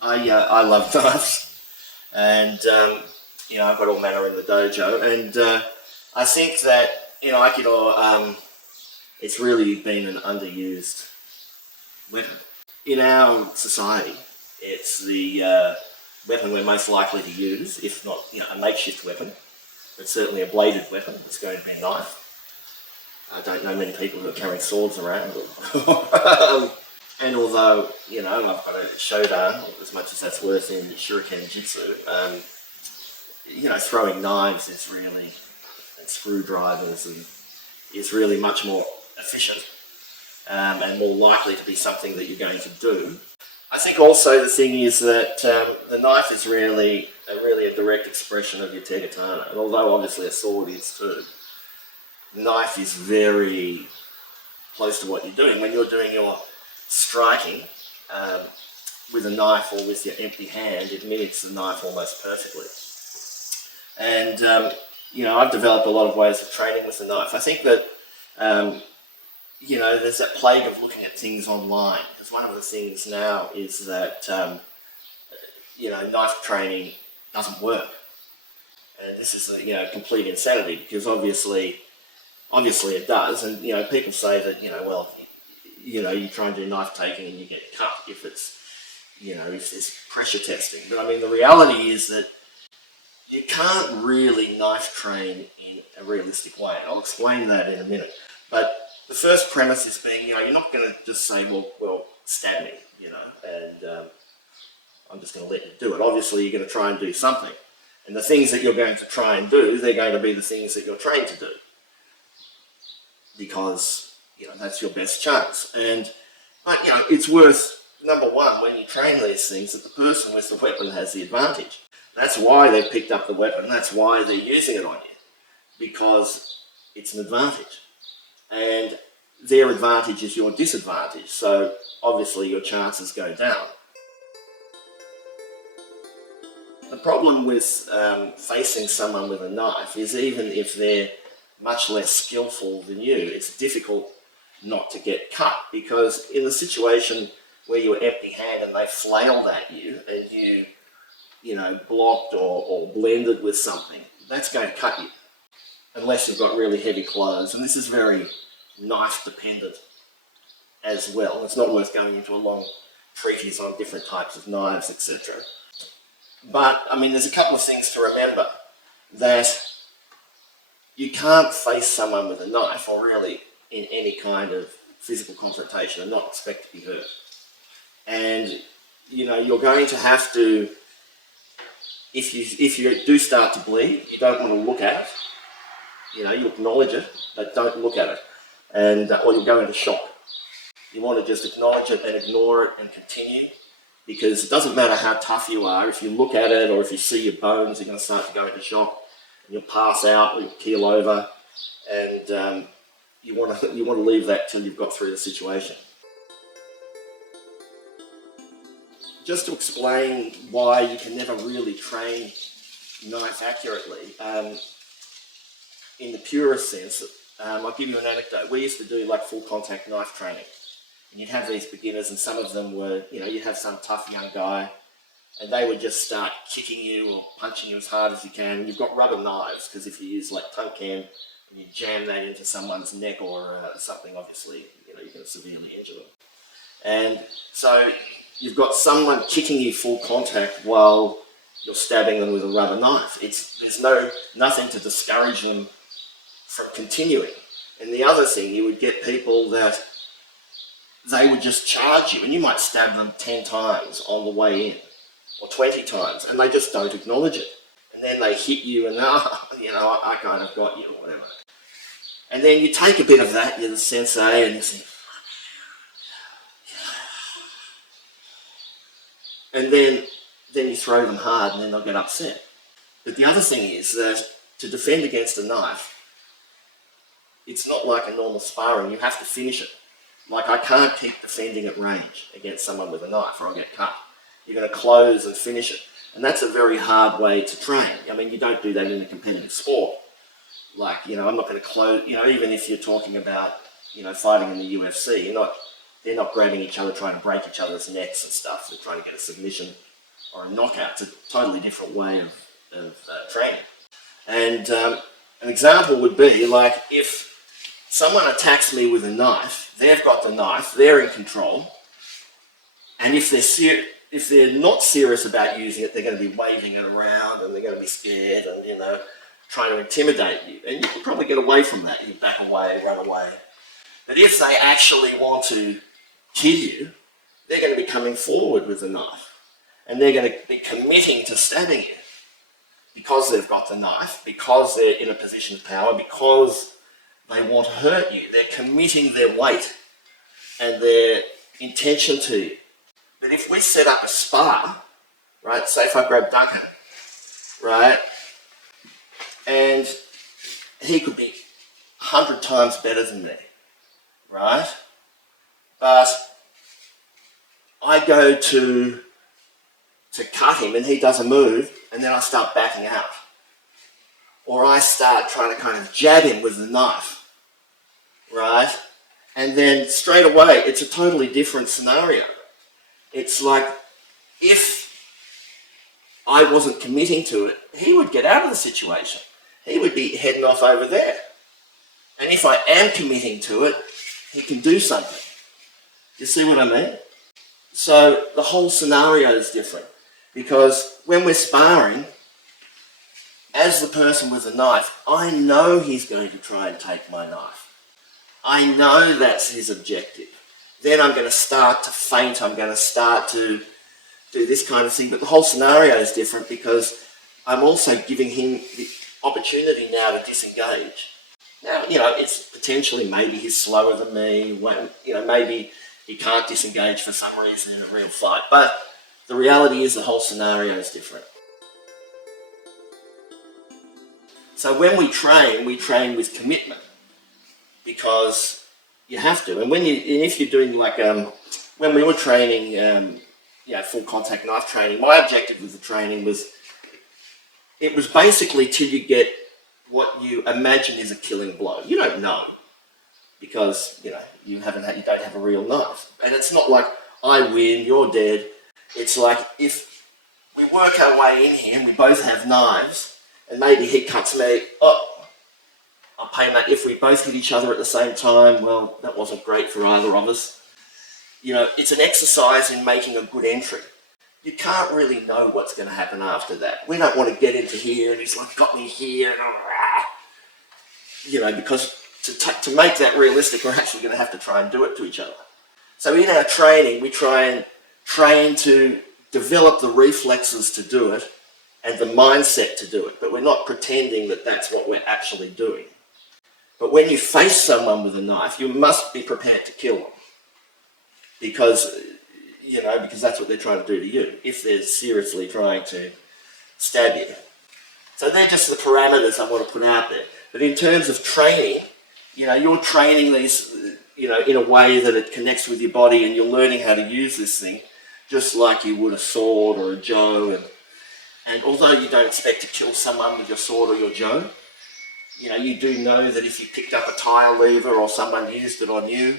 I love knives, and I've got all manner in the dojo, and I think that Aikido, it's really been an underused weapon in our society. It's the weapon we're most likely to use, if not a makeshift weapon, but certainly a bladed weapon. It's going to be a knife. I don't know many people who are carrying swords around. And although, I've got a shodan, as much as that's worth in shuriken jitsu, throwing knives is really, and screwdrivers, and is really much more efficient and more likely to be something that you're going to do. I think also the thing is that the knife is really a direct expression of your tegatana, and although obviously a sword is too, the knife is very close to what you're doing. When you're doing your striking with a knife or with your empty hand, it mimics the knife almost perfectly. And I've developed a lot of ways of training with the knife. I think that there's that plague of looking at things online, because one of the things now is that knife training doesn't work, and this is complete insanity, because obviously it does. And people say that you try and do knife taking and you get cut if it's if there's pressure testing. But I mean, the reality is that you can't really knife train in a realistic way. I'll explain that in a minute. But the first premise is being, you're not going to just say, well, stab me, and I'm just going to let you do it. Obviously, you're going to try and do something. And the things that you're going to try and do, they're going to be the things that you're trained to do, because, that's your best chance. But it's worth, number one, when you train these things, that the person with the weapon has the advantage. That's why they've picked up the weapon. That's why they're using it on you, because it's an advantage. And their advantage is your disadvantage. So obviously your chances go down. The problem with facing someone with a knife is, even if they're much less skillful than you, it's difficult not to get cut, because in the situation where you're empty-handed and they flailed at you and you blocked or blended with something, that's going to cut you, unless you've got really heavy clothes. And this is very knife dependent as well. It's not worth going into a long treatise on different types of knives, etc. But I mean, there's a couple of things to remember. That you can't face someone with a knife, or really in any kind of physical confrontation, and not expect to be hurt. And you're going to have to, if you do start to bleed, you don't want to look at it. You acknowledge it, but don't look at it, and or you'll go into shock. You want to just acknowledge it and ignore it and continue, because it doesn't matter how tough you are. If you look at it, or if you see your bones, you're going to start to go into shock, and you'll pass out, or you'll keel over, and you want to leave that till you've got through the situation. Just to explain why you can never really train knife accurately, in the purest sense, I'll give you an anecdote. We used to do like full contact knife training, and you'd have these beginners, and some of them were, you'd have some tough young guy, and they would just start kicking you or punching you as hard as you can. And you've got rubber knives, because if you use like tongue cam and you jam that into someone's neck or something, obviously, you're going to severely injure them. And so you've got someone kicking you full contact while you're stabbing them with a rubber knife. There's nothing to discourage them from continuing. And the other thing, you would get people that they would just charge you, and you might stab them 10 times on the way in, or 20 times, and they just don't acknowledge it. And then they hit you, and I kind of got you, or whatever. And then you take a bit of that, you're the sensei, and you think, and then you throw them hard, and then they'll get upset. But the other thing is that to defend against a knife, it's not like a normal sparring. You have to finish it. Like, I can't keep defending at range against someone with a knife, or I'll get cut. You're going to close and finish it. And that's a very hard way to train. I mean, you don't do that in a competitive sport. Like, I'm not going to close, even if you're talking about, fighting in the UFC, they're not grabbing each other, trying to break each other's necks and stuff. They're trying to get a submission or a knockout. It's a totally different way of training. And an example would be like if someone attacks me with a knife, they've got the knife, they're in control, and if they're not serious about using it, they're going to be waving it around and they're going to be scared and, you know, trying to intimidate you. And you can probably get away from that. You back away, run away. But if they actually want to kill you, they're going to be coming forward with the knife. And they're going to be committing to stabbing you because they've got the knife, because they're in a position of power, because they want to hurt you. They're committing their weight and their intention to you. But if we set up a spar, right, say if I grab Duncan, right, and he could be 100 times better than me, right, but I go to cut him and he does a move and then I start backing out. Or I start trying to kind of jab him with the knife, right, and then straight away it's a totally different scenario. It's like if I wasn't committing to it, he would get out of the situation. He would be heading off over there. And if I am committing to it, he can do something. You see what I mean? So the whole scenario is different because when we're sparring, as the person with the knife, I know he's going to try and take my knife. I know that's his objective. Then I'm going to start to feint, I'm going to start to do this kind of thing. But the whole scenario is different because I'm also giving him the opportunity now to disengage. Now, you know, it's potentially maybe he's slower than me, you know, maybe he can't disengage for some reason in a real fight. But the reality is the whole scenario is different. So when we train with commitment because you have to. And if you're doing like, when we were training, full contact knife training, my objective with the training was, it was basically till you get what you imagine is a killing blow. You don't know because, you know, you don't have a real knife. And it's not like I win, you're dead. It's like if we work our way in here and we both have knives and maybe he cuts me, I'll pay that. If we both hit each other at the same time, well, that wasn't great for either of us. You know, it's an exercise in making a good entry. You can't really know what's going to happen after that. We don't want to get into here and he's like, got me here. You know, because to make that realistic, we're actually going to have to try and do it to each other. So in our training, we try and train to develop the reflexes to do it and the mindset to do it. But we're not pretending that that's what we're actually doing. But when you face someone with a knife, you must be prepared to kill them. Because that's what they're trying to do to you, if they're seriously trying to stab you. So they're just the parameters I want to put out there. But in terms of training, you know, you're training these, you know, in a way that it connects with your body and you're learning how to use this thing, just like you would a sword or a jo. And although you don't expect to kill someone with your sword or your jo, you know, you do know that if you picked up a tile lever or someone used it on you,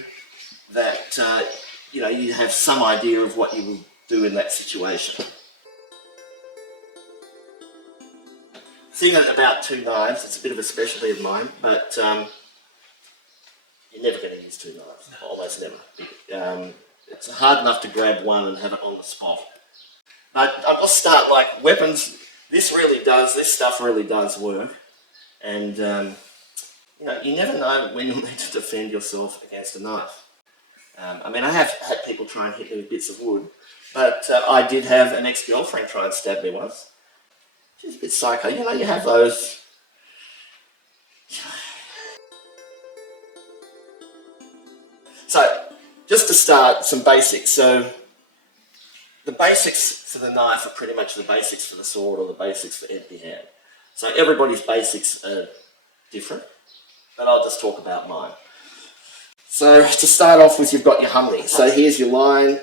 that, you know, you have some idea of what you will do in that situation. The thing about two knives, it's a bit of a specialty of mine, but you're never going to use two knives, almost never. It's hard enough to grab one and have it on the spot. But I'll just start, like, weapons, this stuff really does work. And, you know, you never know when you'll need to defend yourself against a knife. I mean, I have had people try and hit me with bits of wood, but I did have an ex-girlfriend try and stab me once. She's a bit psycho. You know, you have those. So, just to start, some basics. So, the basics for the knife are pretty much the basics for the sword or the basics for empty hand. So, everybody's basics are different, but I'll just talk about mine. So to start off with, you've got your Hanmi. So here's your line.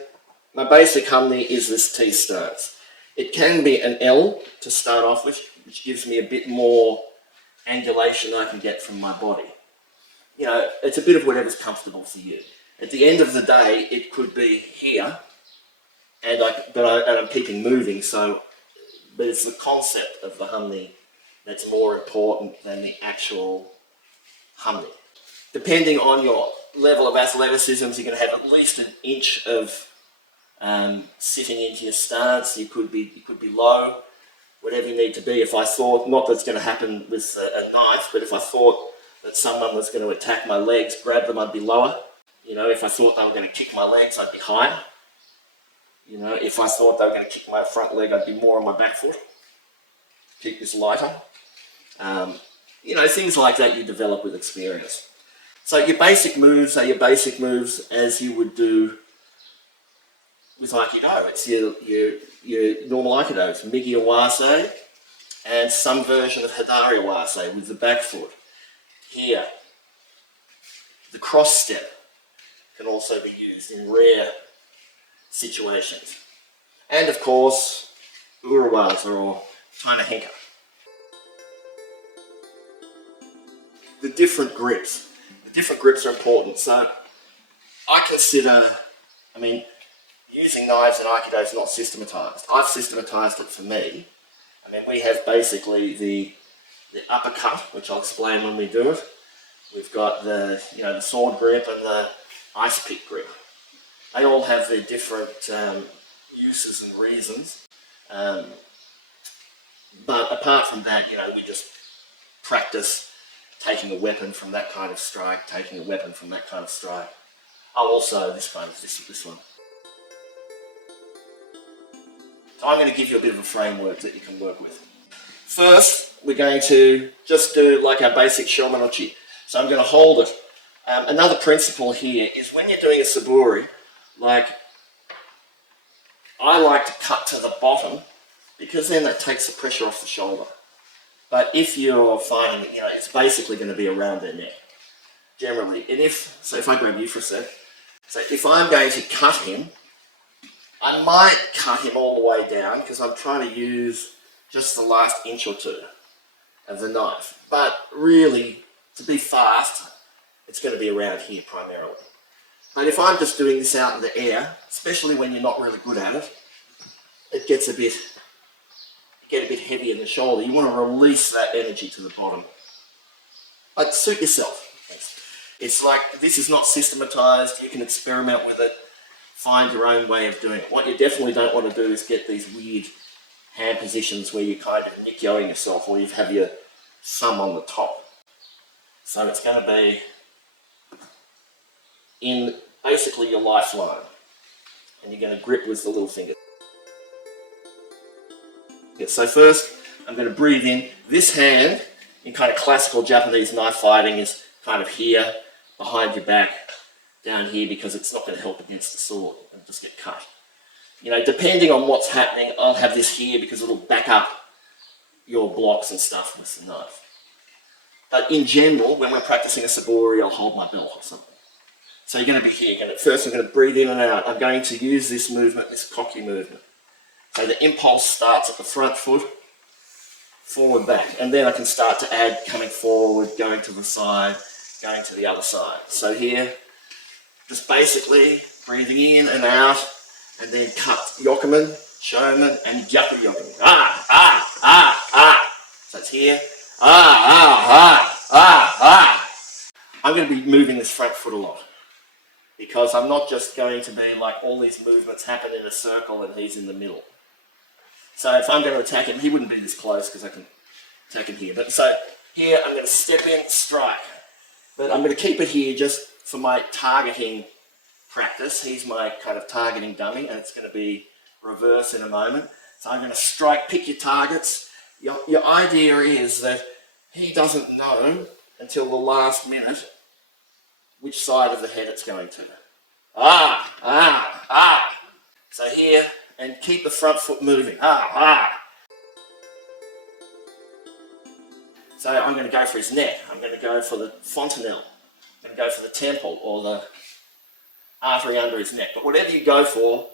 My basic Hanmi is this T stance. It can be an L to start off with, which gives me a bit more angulation I can get from my body. You know, it's a bit of whatever's comfortable for you. At the end of the day, it could be here, and I'm keeping moving. So, but it's the concept of the Hanmi that's more important than the actual Hanmi. Depending on your level of athleticism, you're going to have at least an inch of sitting into your stance. You could be low, whatever you need to be. If I thought, not that it's going to happen with a knife, but if I thought that someone was going to attack my legs, grab them, I'd be lower. You know, if I thought they were going to kick my legs, I'd be higher. You know, if I thought they were going to kick my front leg, I'd be more on my back foot. Keep this lighter. You know, things like that you develop with experience. So your basic moves are your basic moves as you would do with Aikido. It's your normal Aikido. It's Migi Awase and some version of Hidari Awase with the back foot. Here, the cross step can also be used in rare situations. And of course, Urawaza or Taina Henka. The different grips. The different grips are important. So I consider, I mean, using knives in Aikido is not systematized. I've systematized it for me. I mean, we have basically the uppercut, which I'll explain when we do it. We've got the sword grip and the ice pick grip. They all have their different uses and reasons. But apart from that, we just practice taking a weapon from that kind of strike, taking a weapon from that kind of strike. Oh, also this one. So I'm going to give you a bit of a framework that you can work with. First, we're going to just do like our basic shomonochi. So I'm going to hold it. Another principle here is when you're doing a saburi, like I like to cut to the bottom because then that takes the pressure off the shoulder. But if you're finding, it's basically going to be around their neck, generally. And if I grab you for a sec, so if I'm going to cut him, I might cut him all the way down because I'm trying to use just the last inch or two of the knife. But really, to be fast, it's going to be around here primarily. But if I'm just doing this out in the air, especially when you're not really good at it, it gets a bit heavy in the shoulder. You want to release that energy to the bottom. But suit yourself. It's like, this is not systematized. You can experiment with it. Find your own way of doing it. What you definitely don't want to do is get these weird hand positions where you're kind of nikyoing yourself or you have your thumb on the top. So it's going to be in basically your lifeline. And you're going to grip with the little finger. So first, I'm going to breathe in. This hand, in kind of classical Japanese knife fighting, is kind of here, behind your back, down here, because it's not going to help against the sword and just get cut. Depending on what's happening, I'll have this here because it'll back up your blocks and stuff with the knife. But in general, when we're practicing a saburi, I'll hold my belt or something. So you're going to be here. First, I'm going to breathe in and out. I'm going to use this movement, this koki movement. So the impulse starts at the front foot, forward, back. And then I can start to add coming forward, going to the side, going to the other side. So here, just basically breathing in and out, and then cut yokomen, shomen, and gyaku yokomen. Ah, ah, ah, ah. So it's here. Ah, ah, ah, ah, ah. I'm going to be moving this front foot a lot because I'm not just going to be like all these movements happen in a circle and he's in the middle. So if I'm going to attack him, he wouldn't be this close because I can attack him here. But so here I'm going to step in, strike. But I'm going to keep it here just for my targeting practice. He's my kind of targeting dummy, and it's going to be reverse in a moment. So I'm going to strike, pick your targets. Your idea is that he doesn't know until the last minute which side of the head it's going to. Ah, ah, ah. So here, and keep the front foot moving. Ah, ah. So I'm going to go for his neck. I'm going to go for the fontanelle. I'm going to go for the temple or the artery under his neck. But whatever you go for,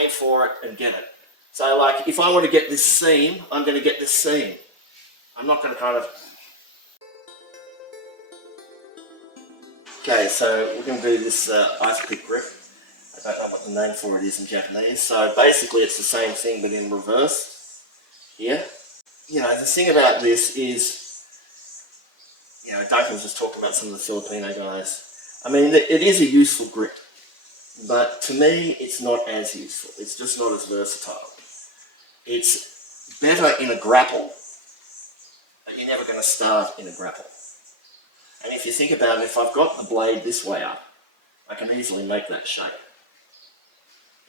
aim for it and get it. So like, if I want to get this seam, I'm going to get this seam. I'm not going to kind of... Okay, so we're going to do this ice pick grip. I I don't know what the name for it is in Japanese. So basically it's the same thing but in reverse here. You know, the thing about this is, you know, Duncan was just talking about some of the Filipino guys. I mean, it is a useful grip, but to me it's not as useful. It's just not as versatile. It's better in a grapple, but you're never going to start in a grapple. And if you think about it, if I've got the blade this way up, I can easily make that shape.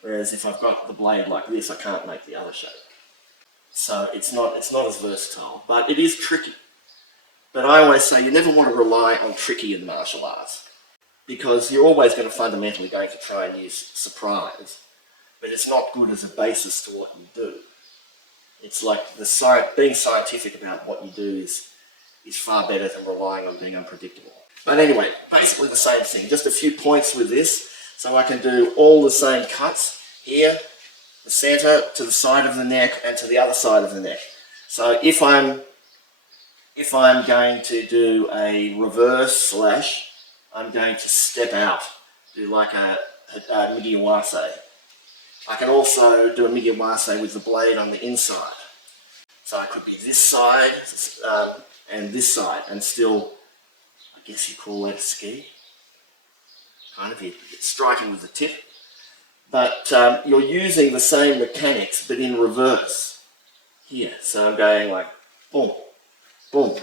Whereas if I've got the blade like this, I can't make the other shape. So it's not as versatile, but it is tricky. But I always say you never want to rely on tricky in martial arts, because you're always going to fundamentally going to try and use surprise, but it's not good as a basis to what you do. It's like being scientific about what you do is far better than relying on being unpredictable. But anyway, basically the same thing, just a few points with this. So I can do all the same cuts here, the center, to the side of the neck, and to the other side of the neck. So if I'm going to do a reverse slash, I'm going to step out, do like a migiwase. I can also do a migiwase with the blade on the inside. So it could be this side and this side, and still, I guess you call that a ski. Kind of, you're striking with the tip. But you're using the same mechanics, but in reverse here. So I'm going like boom, boom,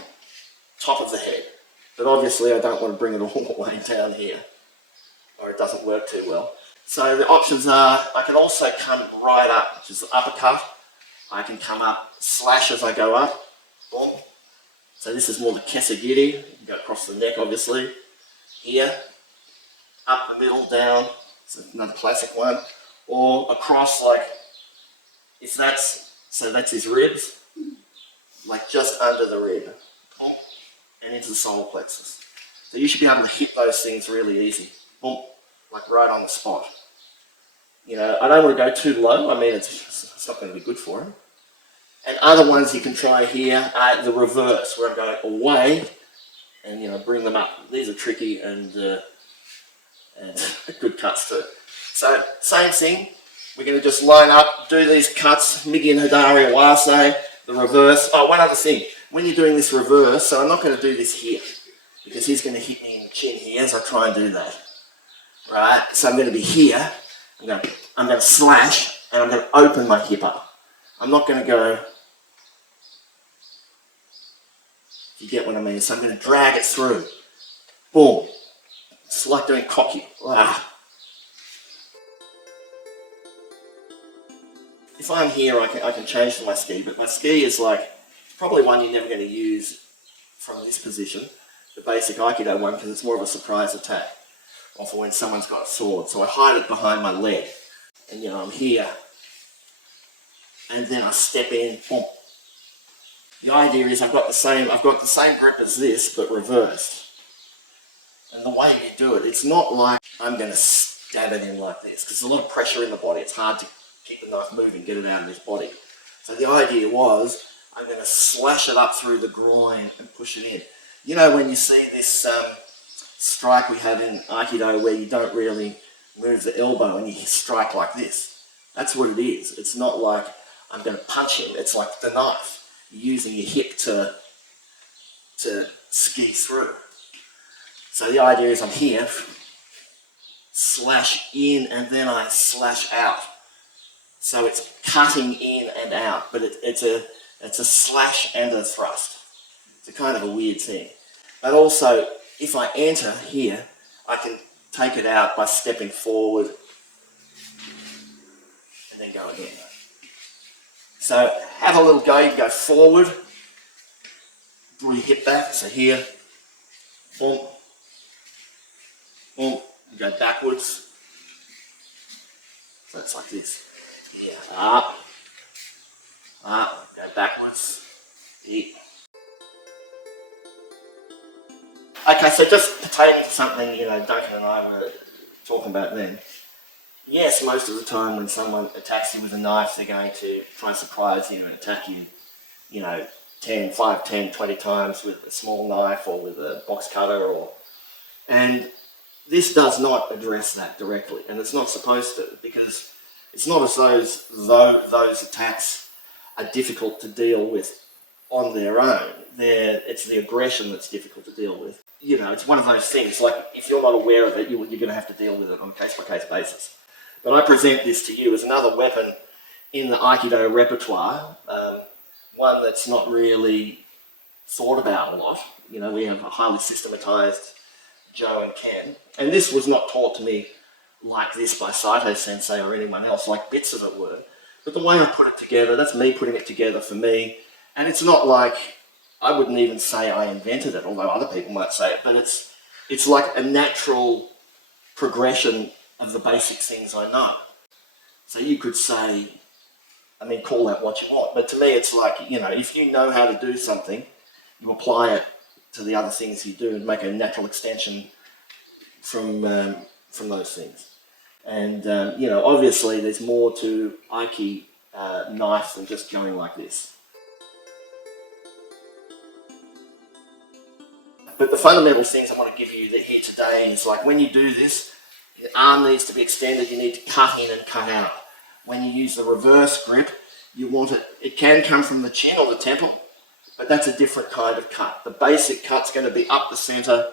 top of the head. But obviously I don't want to bring it all the way down here, or it doesn't work too well. So the options are, I can also come right up, which is the uppercut. I can come up, slash as I go up, boom. So this is more the kesagiri. You can go across the neck, obviously. Here, up the middle, down. So another classic one. Or across, like, if that's, so that's his ribs, like just under the rib, boom, and into the solar plexus. So you should be able to hit those things really easy, boom, like right on the spot. You know, I don't want to go too low. I mean, it's not going to be good for him. And other ones you can try here are the reverse, where I'm going away and, you know, bring them up. These are tricky and good cuts too. So, same thing. We're going to just line up, do these cuts, Migi and Hidari Awase, the reverse. Oh, one other thing. When you're doing this reverse, so I'm not going to do this here, because he's going to hit me in the chin here as I try and do that. Right? So I'm going to be here. I'm going to slash, and I'm going to open my hip up. I'm not going to go, if you get what I mean. So I'm going to drag it through. Boom. It's like doing cocky. Ah. If I'm here, I can change to my ski, but my ski is like, probably one you're never going to use from this position, the basic Aikido one, because it's more of a surprise attack, or for when someone's got a sword. So I hide it behind my leg, and you know, I'm here, and then I step in, boom. The idea is I've got the same grip as this, but reversed. And the way you do it, it's not like I'm going to stab it in like this, because there's a lot of pressure in the body. It's hard to keep the knife moving, get it out of his body. So the idea was, I'm going to slash it up through the groin and push it in. You know, when you see this strike we have in Aikido where you don't really move the elbow and you strike like this. That's what it is. It's not like I'm going to punch him. It's like the knife. You're using your hip to ski through. So the idea is I'm here, slash in, and then I slash out. So it's cutting in and out, but it's a slash and a thrust. It's a kind of a weird thing. But also, if I enter here, I can take it out by stepping forward and then go again. So have a little go. You can go forward, draw your hip back. So here, boom, boom. You go backwards. So it's like this. Here, up, go backwards, deep. Okay, so just pertaining to something, you know, Duncan and I were talking about then. Yes, most of the time when someone attacks you with a knife, they're going to try and surprise you and attack you, you know, 5, 10, 20 times with a small knife or with a box cutter, and this does not address that directly, and it's not supposed to, because it's not as though those attacks are difficult to deal with on their own. It's the aggression that's difficult to deal with. You know, it's one of those things, like if you're not aware of it, you're going to have to deal with it on a case-by-case basis. But I present this to you as another weapon in the Aikido repertoire, one that's not really thought about a lot. You know, we have a highly systematized Joe and Ken, and this was not taught to me like this by Saito Sensei or anyone else, like bits of it were. But the way I put it together, that's me putting it together for me, and it's not like, I wouldn't even say I invented it, although other people might say it, but it's like a natural progression of the basic things I know. So you could say, I mean, call that what you want, but to me it's like, you know, if you know how to do something, you apply it to the other things you do and make a natural extension from those things. And, you know, obviously there's more to Aiki knife than just going like this. But the fundamental things I want to give you here today is, like, when you do this, your arm needs to be extended, you need to cut in and cut out. When you use the reverse grip, you want it can come from the chin or the temple, but that's a different kind of cut. The basic cut's going to be up the center,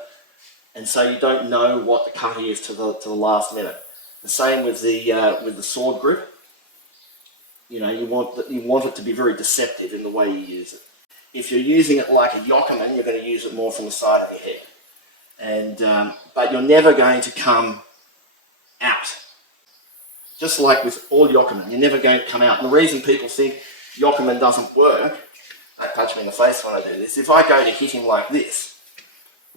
and so you don't know what the cut is to the last minute. The same with the sword grip. You know, you want it to be very deceptive in the way you use it. If you're using it like a yokoman, you're going to use it more from the side of your head. And but you're never going to come out. Just like with all yokoman, you're never going to come out. And the reason people think yokoman doesn't work, don't touch me in the face when I do this, if I go to hit him like this,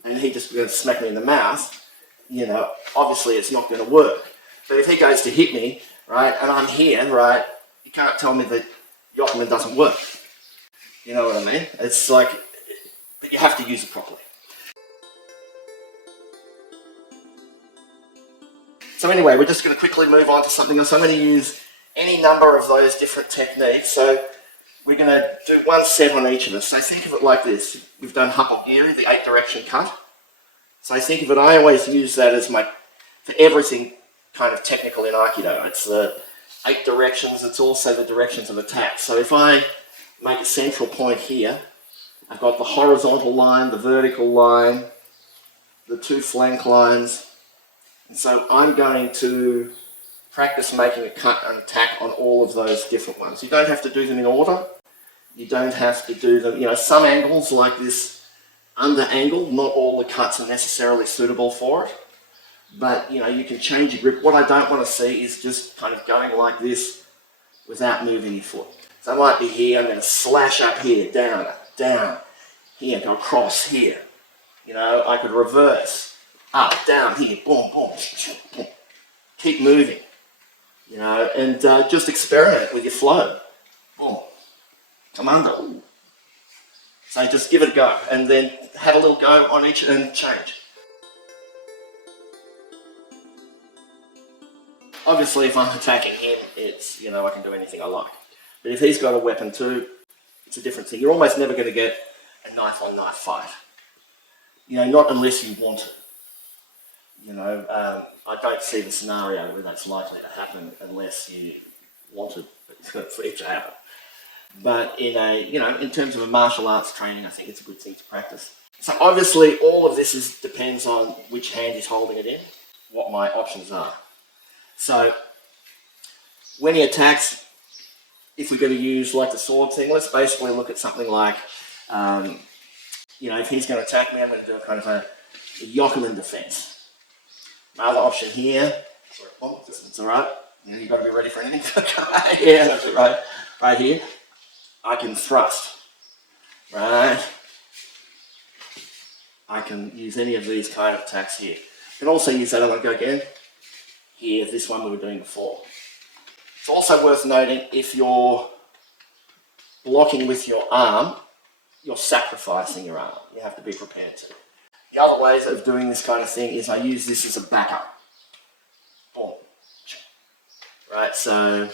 and he just going to smack me in the mouth, you know, obviously it's not going to work. But if he goes to hit me, right, and I'm here, right, you can't tell me that yokoman doesn't work. You know what I mean? It's like, but you have to use it properly. So anyway, we're just going to quickly move on to something else. I'm going to use any number of those different techniques. So we're going to do one set on each of us. So think of it like this. We've done Hapogiri, the 8-direction cut. So think of it, I always use that as my, for everything kind of technical in Aikido. It's the 8 directions, it's also the directions of attack. So if I make a central point here, I've got the horizontal line, the vertical line, the 2 flank lines, and so I'm going to practice making a cut and attack on all of those different ones. You don't have to do them in order, you don't have to do them, you know, some angles like this under angle, not all the cuts are necessarily suitable for it, but you know, you can change your grip. What I don't want to see is just kind of going like this without moving your foot. So I might be here, I'm going to slash up here, down, down, here, go across here. You know, I could reverse, up, down, here, boom, boom, boom. Keep moving, you know, and just experiment with your flow. Boom, come under. So just give it a go, and then have a little go on each and change. Obviously, if I'm attacking him, it's, you know, I can do anything I like. But if he's got a weapon too, it's a different thing. You're almost never going to get a knife-on-knife fight. You know, not unless you want it. You know, I don't see the scenario where that's likely to happen unless you want it for it to happen. But in a, you know, in terms of a martial arts training, I think it's a good thing to practice. So obviously, all of this depends on which hand is holding it in, what my options are. So when he attacks, if we're going to use like the sword thing, let's basically look at something like, you know, if he's going to attack me, I'm going to do a kind of a yokoman defense. My other option here, it's all right. You know, you've got to be ready for anything. Yeah, that's it, right. Right here, I can thrust. Right. I can use any of these kind of attacks here. I can also use that. I'm going to go again. Here, this one we were doing before. It's also worth noting, if you're blocking with your arm, you're sacrificing your arm. You have to be prepared to. The other ways of doing this kind of thing is I use this as a backup. Boom. Right, so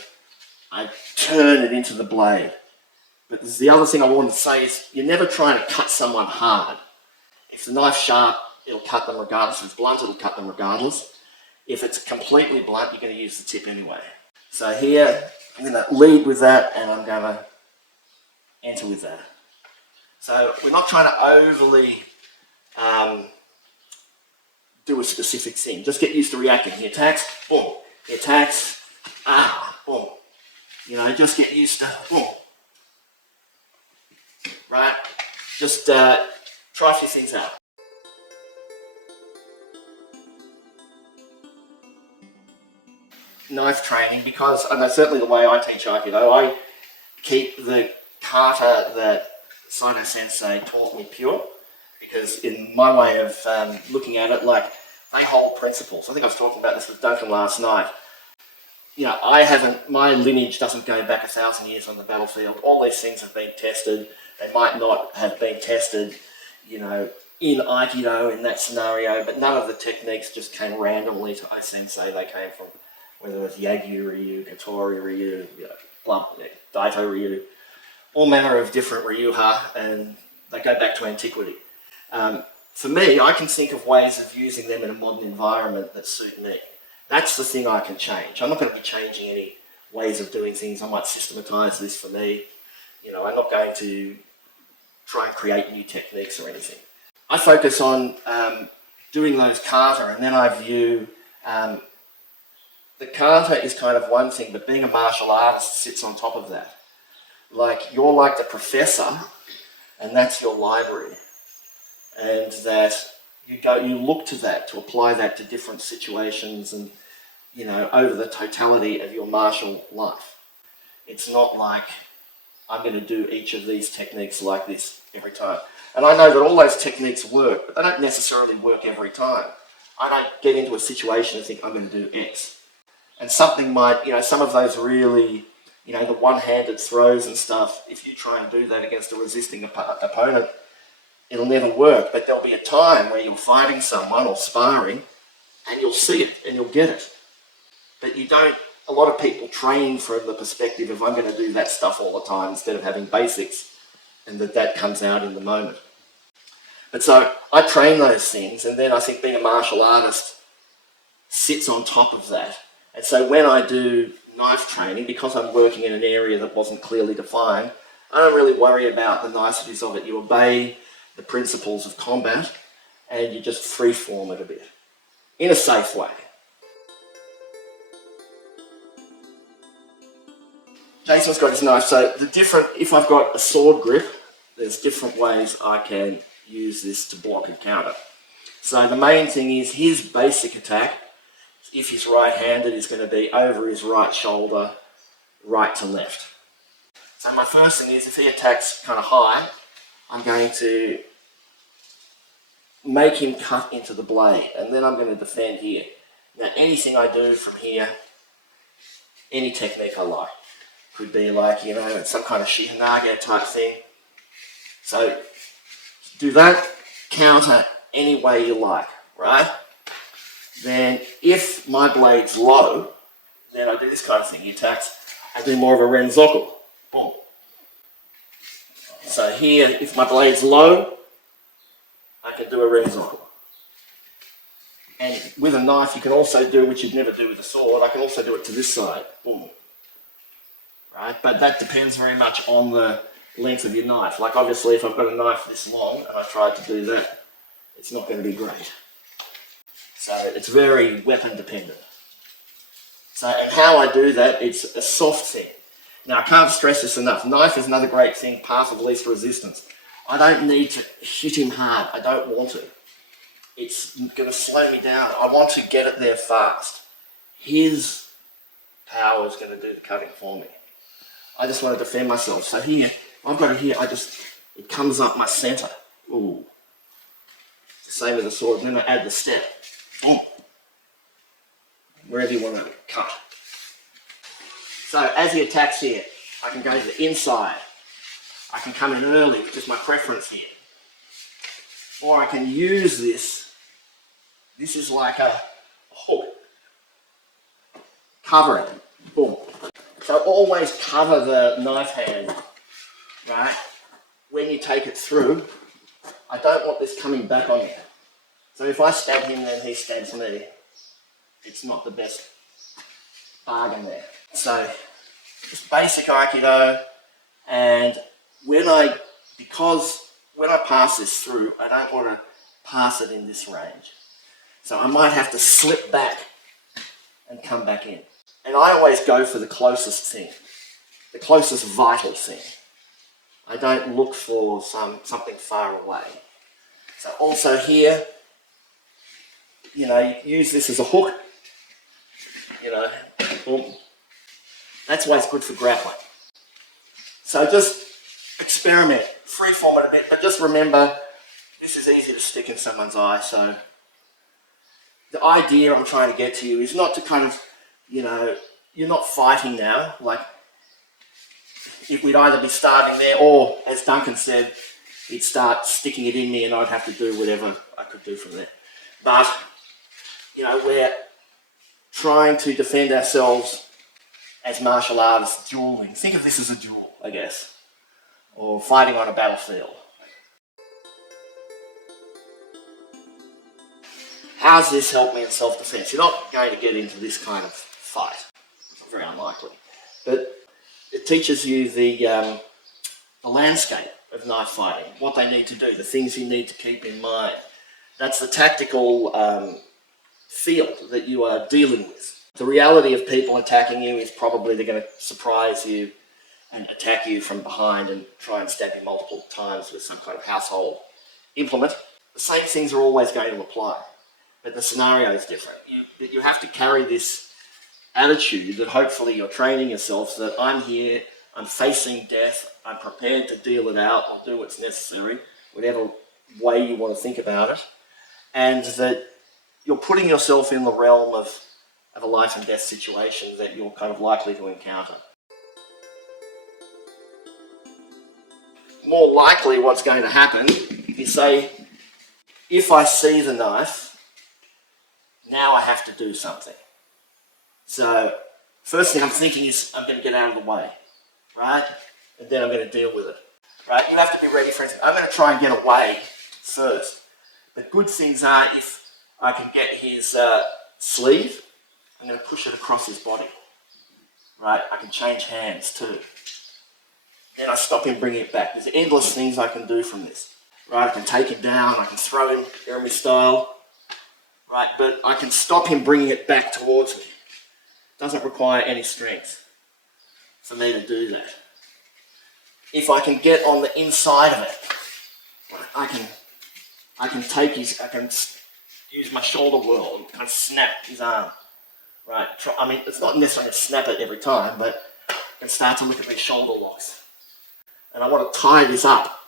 I turn it into the blade. But the other thing I want to say is you're never trying to cut someone hard. If the knife's sharp, it'll cut them regardless. If it's blunt, it'll cut them regardless. If it's completely blunt, you're going to use the tip anyway. So here, I'm going to lead with that, and I'm going to enter with that. So we're not trying to overly do a specific thing. Just get used to reacting. He attacks, boom. He attacks, boom. You know, just get used to, boom. Right? Just try a few things out. Knife training, because I know certainly the way I teach Aikido, I keep the kata that Saito Sensei taught me pure, because in my way of looking at it, like, they hold principles. I think I was talking about this with Duncan last night. You know, my lineage doesn't go back 1,000 years on the battlefield. All these things have been tested. They might not have been tested, you know, in Aikido in that scenario, but none of the techniques just came randomly to Sensei. They came from, whether it was Yagyu Ryu, Katori Ryu, you know, Daito Ryu, all manner of different Ryuha, and they go back to antiquity. For me, I can think of ways of using them in a modern environment that suit me. That's the thing I can change. I'm not going to be changing any ways of doing things. I might systematize this for me. You know, I'm not going to try and create new techniques or anything. I focus on doing those kata, and then I view the kata is kind of one thing, but being a martial artist sits on top of that. Like, you're like the professor, and that's your library. And that you look to that, to apply that to different situations and, you know, over the totality of your martial life. It's not like I'm going to do each of these techniques like this every time. And I know that all those techniques work, but they don't necessarily work every time. I don't get into a situation and think I'm going to do X. And something might, you know, some of those really, you know, the one-handed throws and stuff, if you try and do that against a resisting opponent, it'll never work. But there'll be a time where you're fighting someone or sparring and you'll see it and you'll get it. But you don't, a lot of people train from the perspective of, I'm going to do that stuff all the time instead of having basics, and that comes out in the moment. But so I train those things, and then I think being a martial artist sits on top of that. And so when I do knife training, because I'm working in an area that wasn't clearly defined, I don't really worry about the niceties of it. You obey the principles of combat, and you just freeform it a bit, in a safe way. Jason's got his knife, so if I've got a sword grip, there's different ways I can use this to block and counter. So the main thing is his basic attack, if he's right-handed, is going to be over his right shoulder, right to left. So my first thing is, if he attacks kind of high, I'm going to make him cut into the blade, and then I'm going to defend here. Now, anything I do from here, any technique I like, could be like, you know, some kind of shihanage type thing. So do that, counter any way you like, right? Then if my blade's low, then I do this kind of thing. He attacks, I do more of a renzoku. Boom. So here, if my blade's low, I can do a renzoku. And with a knife, you can also do, which you'd never do with a sword, I can also do it to this side. Boom. Right? But that depends very much on the length of your knife. Like, obviously, if I've got a knife this long and I try to do that, it's not going to be great. So it's very weapon dependent. So, and how I do that, it's a soft thing. Now, I can't stress this enough. Knife is another great thing, path of least resistance. I don't need to hit him hard. I don't want to. It's going to slow me down. I want to get it there fast. His power is going to do the cutting for me. I just want to defend myself. So here, I've got it here, it comes up my center. Ooh. Same with the sword. Then I add the step. Boom. Wherever you want to cut. So as he attacks here, I can go to the inside. I can come in early, which is my preference here. Or I can use this. This is like a hook. Cover it. Boom. So always cover the knife hand, right? When you take it through, I don't want this coming back on you. So if I stab him, then he stabs me. It's not the best bargain there. So just basic Aikido, and because when I pass this through, I don't want to pass it in this range. So I might have to slip back and come back in. And I always go for the closest thing, the closest vital thing. I don't look for something far away. So also here, you use this as a hook, boom. That's why it's good for grappling. So just experiment, freeform it a bit, but just remember, this is easy to stick in someone's eye. So the idea I'm trying to get to you is not to kind of, you're not fighting now. Like, if we'd either be starting there, or as Duncan said, he'd start sticking it in me and I'd have to do whatever I could do from there. But, we're trying to defend ourselves as martial artists, dueling. Think of this as a duel, I guess, or fighting on a battlefield. How's this help me in self-defense? You're not going to get into this kind of fight. It's very unlikely. But it teaches you the landscape of knife fighting, what they need to do, the things you need to keep in mind. That's the tactical field that you are dealing with. The reality of people attacking you is probably they're going to surprise you and attack you from behind and try and stab you multiple times with some kind of household implement. The same things are always going to apply, but the scenario is different. You have to carry this attitude that hopefully you're training yourself so that I'm here, I'm facing death, I'm prepared to deal it out, I'll do what's necessary, whatever way you want to think about it, and that you're putting yourself in the realm of a life and death situation that you're kind of likely to encounter. More likely what's going to happen is, say, if I see the knife, now I have to do something. So first thing I'm thinking is I'm going to get out of the way, right? And then I'm going to deal with it, right? You have to be ready for it. I'm going to try and get away first. The good things are, if I can get his sleeve, I'm going to push it across his body, right? I can change hands too. Then I stop him, bringing it back. There's endless things I can do from this, right? I can take him down, I can throw him, Jeremy style, right? But I can stop him bringing it back towards me. Doesn't require any strength for me to do that. If I can get on the inside of it, I can use my shoulder whirl and kind of snap his arm, right? I mean, it's not necessarily to snap it every time, but I can start to look at these shoulder locks. And I want to tie this up,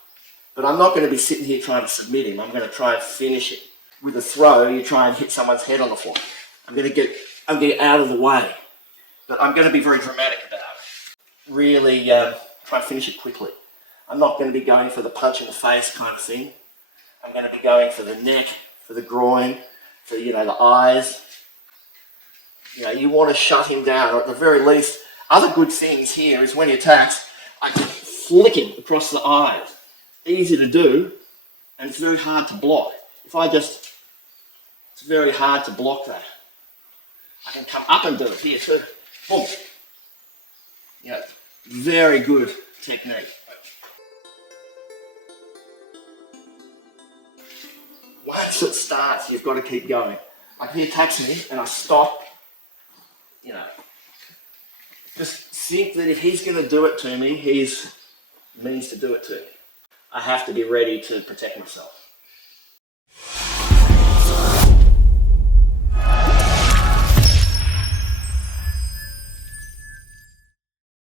but I'm not going to be sitting here trying to submit him. I'm going to try and finish it. With a throw, you try and hit someone's head on the floor. I'm going to get out of the way, but I'm going to be very dramatic about it. Really try and finish it quickly. I'm not going to be going for the punch in the face kind of thing. I'm going to be going for the neck, for the groin, for the eyes. You want to shut him down, or at the very least, other good things here is when he attacks, I can flick him across the eyes. Easy to do, and it's very hard to block. It's very hard to block that. I can come up and do it here too. Boom. Very good technique. Once it starts, you've got to keep going. Like, he attacks me and I stop, just think that if he's going to do it to me, he means to do it to me. I have to be ready to protect myself.